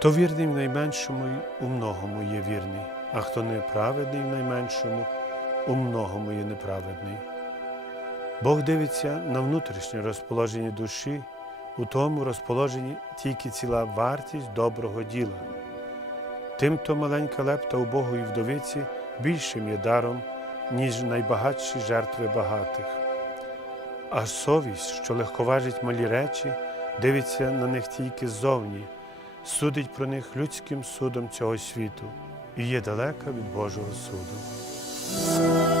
Хто вірний в найменшому, у многому є вірний, а хто неправедний в найменшому, у многому є неправедний. Бог дивиться на внутрішнє розположення душі, у тому розположенні тільки ціла вартість доброго діла. Тимто маленька лепта убогої вдовиці більшим є даром, ніж найбагатші жертви багатих. А совість, що легковажить малі речі, дивиться на них тільки ззовні, судить про них людським судом цього світу і є далека від Божого суду. Bye.